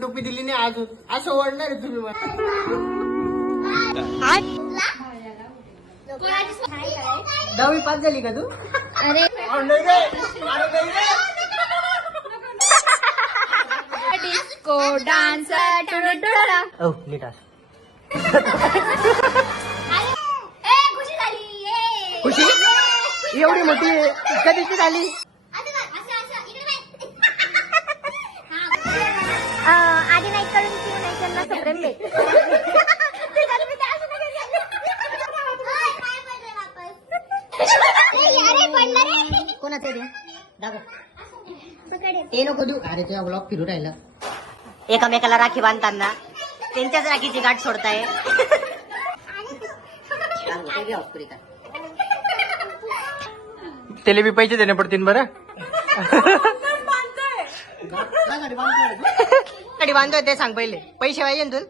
टोपी दिली नाही अजून, असं ओढणार आहे तुम्ही मला. 10वी पास झाली का तू? अरे डिस्को डान्स नीट असं. खुशी एवढी मोठी कधीची झाली? आधी नाही करून ती नाही त्यांना सप्रेम भेट. कोणाचं आहे ते? दाखव. ते नको देऊ. अरे तुझा ब्लॉग फिरू राहिला. एकमेकाला राखी बांधताना त्यांच्याच राखीची गाठ सोडताय. त्याला बी पैसे देणे पडतील बरं. गाडी बांधतोय ते सांग पहिले. पैसे पाहिजे ना तुला?